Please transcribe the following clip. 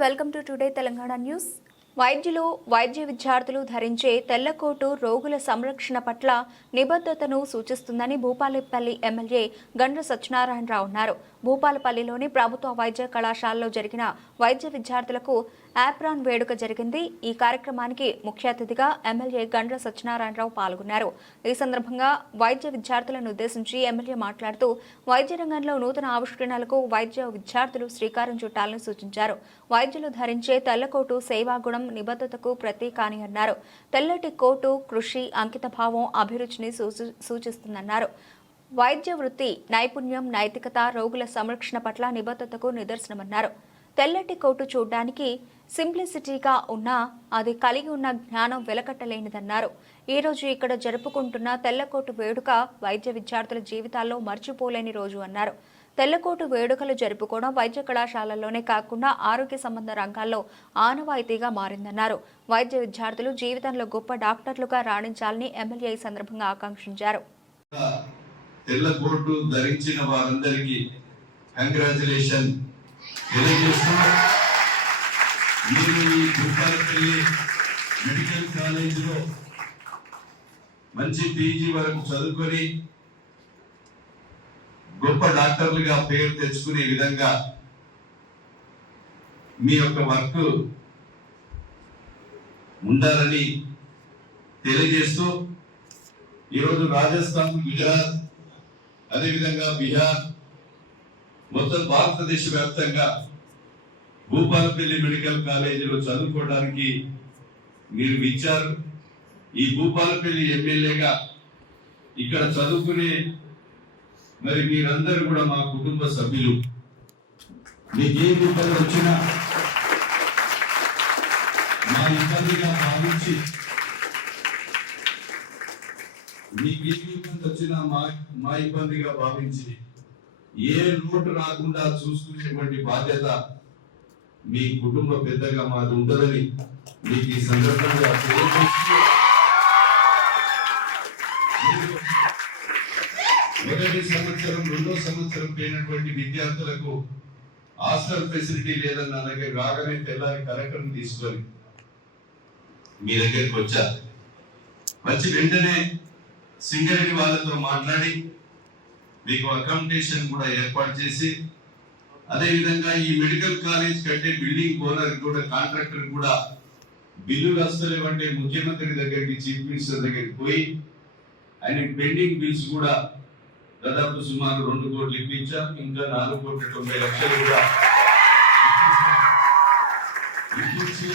welcome to today's Telangana News. వైద్యులు వైద్య విద్యార్థులు ధరించే తెల్లకోటు రోగుల సంరక్షణ పట్ల నిబద్ధతను సూచిస్తుందని భూపాలపల్లి ఎమ్మెల్యే గండ్ర సత్యనారాయణరావు అన్నారు. భూపాలపల్లిలోని ప్రభుత్వ వైద్య కళాశాలలో జరిగిన వైద్య విద్యార్థులకు యాప్రాన్ వేడుక జరిగింది. ఈ కార్యక్రమానికి ముఖ్య అతిథిగా ఎమ్మెల్యే గండ్ర సత్యనారాయణరావు పాల్గొన్నారు. ఈ సందర్భంగా వైద్య విద్యార్థులను ఉద్దేశించి ఎమ్మెల్యే మాట్లాడుతూ వైద్య రంగంలో నూతన ఆవిష్కరణలకు వైద్య విద్యార్థులు శ్రీకారం చుట్టాలని సూచించారు. వైద్యులు ధరించే తెల్లకోటు సేవాగుణం నిబద్ధతకు ప్రతీక అని అన్నారు. తెల్లటి కోటు కృషి అంకితభావం అభిరుచిని సూచిస్తుందన్నారు. వైద్య వృత్తి నైపుణ్యం నైతికత రోగుల సంరక్షణ పట్ల నిబద్ధతకు నిదర్శనమన్నారు. తెల్లటి కోటు చూడ్డానికి సింప్లిసిటీగా ఉన్నా అది కలిగి ఉన్న జ్ఞానం వెలకట్టలేనిదన్నారు. ఈ రోజు ఇక్కడ జరుపుకుంటున్న తెల్లకోటు వేడుక వైద్య విద్యార్థుల జీవితాల్లో మర్చిపోలేని రోజు అన్నారు. తెల్లకోటు వేడుకలు జరుపుకోవడం వైద్య కళాశాలల్లోనే కాకుండా ఆరోగ్య సంబంధ రంగాల్లో ఆనవాయితీగా మారిందన్నారు. వైద్య విద్యార్థులు జీవితంలో గొప్ప డాక్టర్లుగా రాణించాలని ఎమ్మెల్యే ఈ సందర్భంగా ఆకాంక్షించారు. తెల్లకోటు ధరించిన వారందరికీ కంగ్రాచులేషన్. తెలియజేస్తూ మీరు ఈ భూపాలపల్లి మెడికల్ కాలేజీలో మంచి పీజీ వరకు చదువుకొని గొప్ప డాక్టర్లుగా పేరు తెచ్చుకునే విధంగా మీ యొక్క వర్క్ ఉండాలని తెలియజేస్తూ ఈరోజు రాజస్థాన్ గుజరాత్ అదేవిధంగా బీహార్ మొత్తం భారతదేశ వ్యాప్తంగా భూపాలపల్లి మెడికల్ కాలేజీలో చదువుకోవడానికి మీరు ఇచ్చారు ఈ భూపాలపల్లి ఎమ్మెల్యేగా ఇక్కడ చదువుకునే మరి మీరందరూ కూడా మా కుటుంబ సభ్యులు. మీకు ఏ ఇబ్బంది వచ్చినా మా ఇబ్బందిగా భావించి మీకు ఏ ఇబ్బంది వచ్చినా మా మా ఇబ్బందిగా భావించి ఏ లోటు రాకుండా చూసుకునేటువంటి బాధ్యత మీ కుటుంబ పెద్దగా మాది ఉంటుందని మీకు ఈ సందర్భంగా తెలియజేస్తూ మీరు మొదటి సంవత్సరం రెండో సంవత్సరం పోయినటువంటి విద్యార్థులకు హాస్టల్ ఫెసిలిటీ లేదని నా దగ్గర రాగానే తెల్లారి కలెక్టర్ తీసుకొని మీ దగ్గరికి వచ్చా? వచ్చి వెంటనే సింగరేణి వాళ్ళతో మాట్లాడి మీకు అకామిడేషన్ కూడా ఏర్పాటు చేసి అదే విధంగా ఈ మెడికల్ కాలేజ్ కట్టే బిల్డింగ్ ఓనర్ కూడా కాంట్రాక్టర్ కూడా బిల్లులు వస్తలేవంటే ముఖ్యమంత్రి దగ్గరికి చీఫ్ మినిస్టర్ దగ్గరికి పోయి ఆయన పెండింగ్ బిల్స్ కూడా దాదాపు సుమారు రెండు కోట్లు ఇప్పించాం ఇంకా నాలుగు కోట్ల తొంభై లక్షలు కూడా ఇప్పించి.